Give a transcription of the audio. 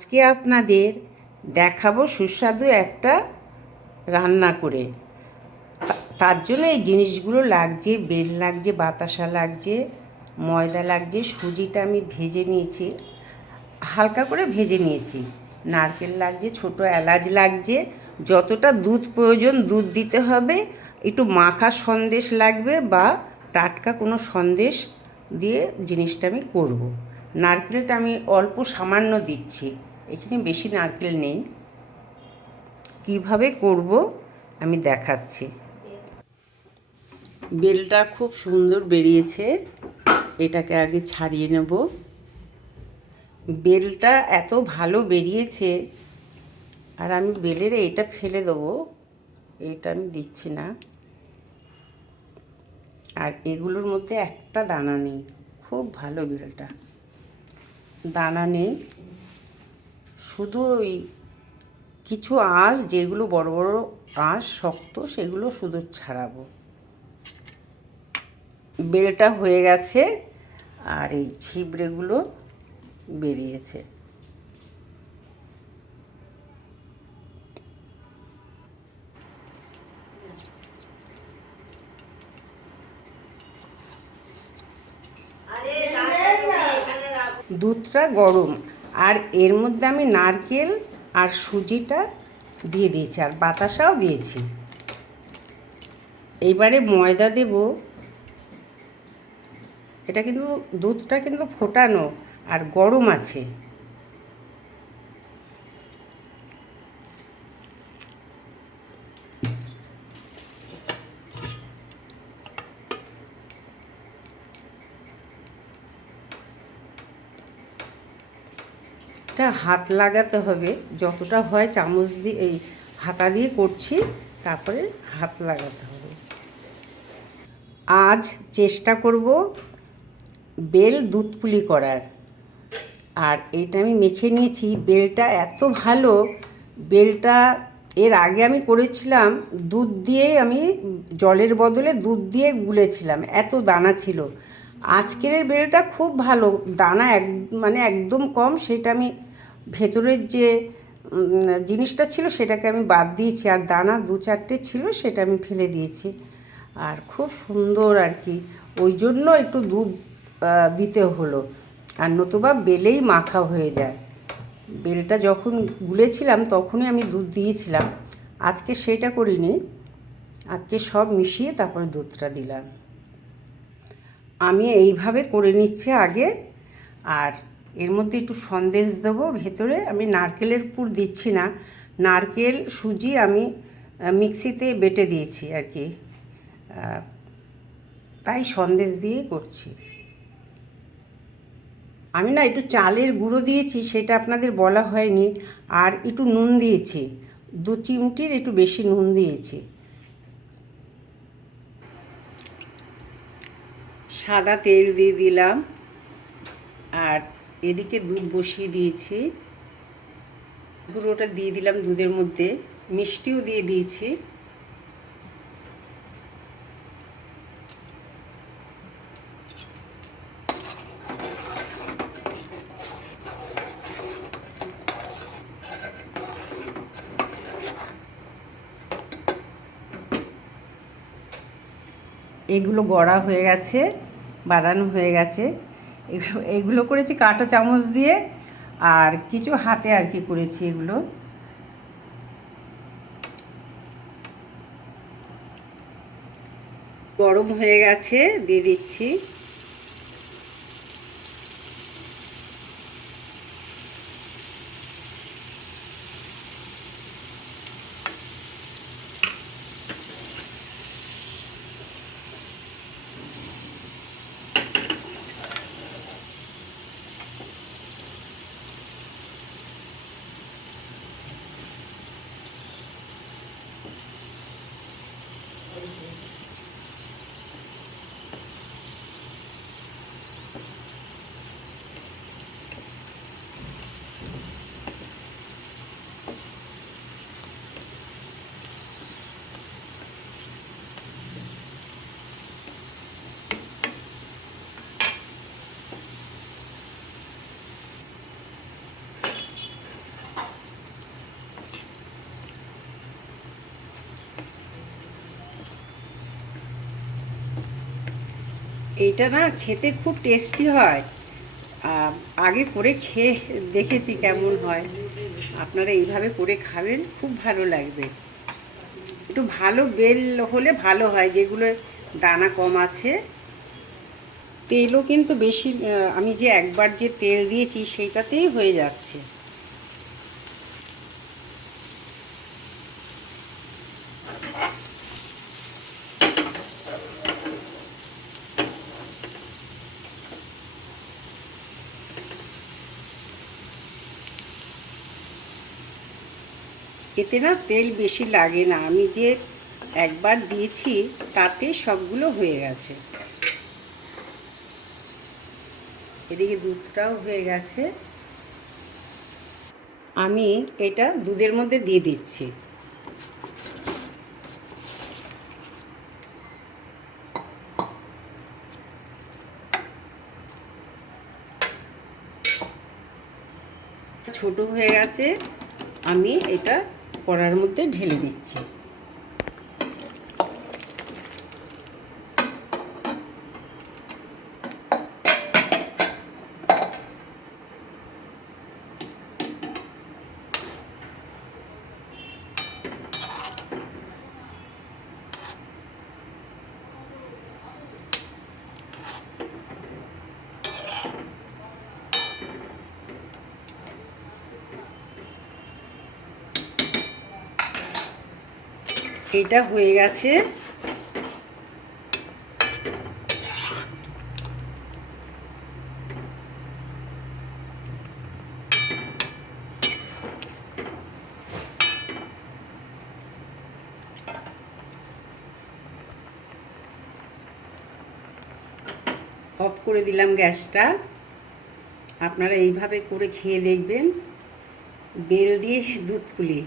আজকে আপনাদের দেখাবো সুস্বাদু একটা রান্না করে। তার জন্য এই জিনিসগুলো লাগছে, বেল লাগছে, বাতাসা লাগছে, ময়দা লাগছে, সুজিটা আমি ভেজে নিয়েছি, হালকা করে ভেজে নিয়েছি, নারকেল লাগছে, ছোটো এলাচ লাগছে, যতটা দুধ প্রয়োজন দুধ দিতে হবে, একটু মাখা সন্দেশ লাগবে বা টাটকা কোনো সন্দেশ দিয়ে জিনিসটা আমি করব। নারকেলটা আমি অল্প সামান্য দিচ্ছি, এখানে বেশি নারকেল নেই। কিভাবে করব আমি দেখাচ্ছি। বেলটা খুব সুন্দর বেরিয়েছে, এটাকে আগে ছাড়িয়ে নেব। বেলটা এত ভালো বেরিয়েছে, আর আমি বেলের এটা ফেলে দেবো, এটা আমি দিচ্ছি না। আর এগুলোর মধ্যে একটা দানা নেই, খুব ভালো বেলটা, দানা নেই, শুধু ওই কিছু আঁশ, যেগুলো বড় বড় আঁশ শক্ত, সেগুলো শুধু ছাড়াবো। বেলটা হয়ে গেছে, আর এই ছিবড়েগুলো বেরিয়েছে। দুধটা গরম, আর এর মধ্যে আমি নারকেল আর সুজিটা দিয়ে দিয়েছি, আর বাতাসাও দিয়েছি। এইবারে ময়দা দেব। এটা কিন্তু দুধটা কিন্তু ফোটানো আর গরম আছে। এটা হাত লাগাতে হবে, যতটা হয় চামচ দিয়ে, এই হাতা দিয়ে করছি, তারপরে হাত লাগাতে হবে। আজ চেষ্টা করব বেল দুধ পুলি করার। আর এটা আমি মেখে নিয়েছি, বেলটা এত ভালো, বেলটা এর আগে আমি করেছিলাম দুধ দিয়ে, আমি জলের বদলে দুধ দিয়ে গুলেছিলাম, এত দানা ছিল। আজকের বেলটা খুব ভালো, দানা মানে একদম কম, সেটা আমি ভেতরের যে জিনিসটা ছিল সেটাকে আমি বাদ দিয়েছি, আর দানা দু চারটে ছিল সেটা আমি ফেলে দিয়েছি। আর খুব সুন্দর আর কি, ওই জন্য একটু দুধ দিতে হলো, আর নতুবা বেলেই মাখা হয়ে যায়। বেলটা যখন গুলেছিলাম তখনই আমি দুধ দিয়েছিলাম, আজকে সেটা করিনি, আজকে সব মিশিয়ে তারপরে দুধটা দিলাম। আমি এইভাবে করে নিচ্ছি আগে। আর এর মধ্যে একটু সন্দেশ দেবো ভেতরে, আমি নারকেলের পুর দিচ্ছি না, নারকেল সুজি আমি মিক্সিতে বেটে দিয়েছি আর কি, তাই সন্দেশ দিয়ে করছি। আমি না একটু চালের গুঁড়ো দিয়েছি, সেটা আপনাদের বলা হয়নি, আর একটু নুন দিয়েছি, 2 চিমটির একটু বেশি নুন দিয়েছি। সাদা তেল দিয়ে দিলাম, আর এদিকে দুধ বসিয়ে দিয়েছি, গুঁড়োটা দিয়ে দিলাম দুধের মধ্যে, মিষ্টিও দিয়ে দিয়েছি। এগুলো গড়া হয়ে গেছে, বানানো হয়ে গেছে। এগুলো করেছি কাঁটা চামচ দিয়ে, আর কিছু হাতে আর কি করেছি। এগুলো গরম হয়ে গেছে, দিয়ে দিচ্ছি। এইটা না খেতে খুব টেস্টি হয়। আগে করে খেয়ে দেখেছি কেমন হয়। আপনারা এইভাবে করে খাবেন, খুব ভালো লাগবে। একটু ভালো বেল হলে ভালো হয়, যেগুলো দানা কম আছে। তেলও কিন্তু বেশি, আমি যে একবার যে তেল দিয়েছি সেইটাতেই হয়ে যাচ্ছে। এতে না তেল বেশি লাগে না, আমি যে একবার দিয়েছি তাতে সবগুলো হয়ে গেছে। এদিকে দুধটাও হয়ে গেছে, আমি এটা দুধের মধ্যে দিয়ে দিচ্ছি। ছোট হয়ে গেছে, আমি এটা কড়ার মধ্যে ঢেলে দিচ্ছি। এটা হয়ে গেছে। অফ করে দিলাম গ্যাসটা। আপনারা এইভাবে করে খেয়ে দেখবেন, বেল দিয়ে দুধ পুলি।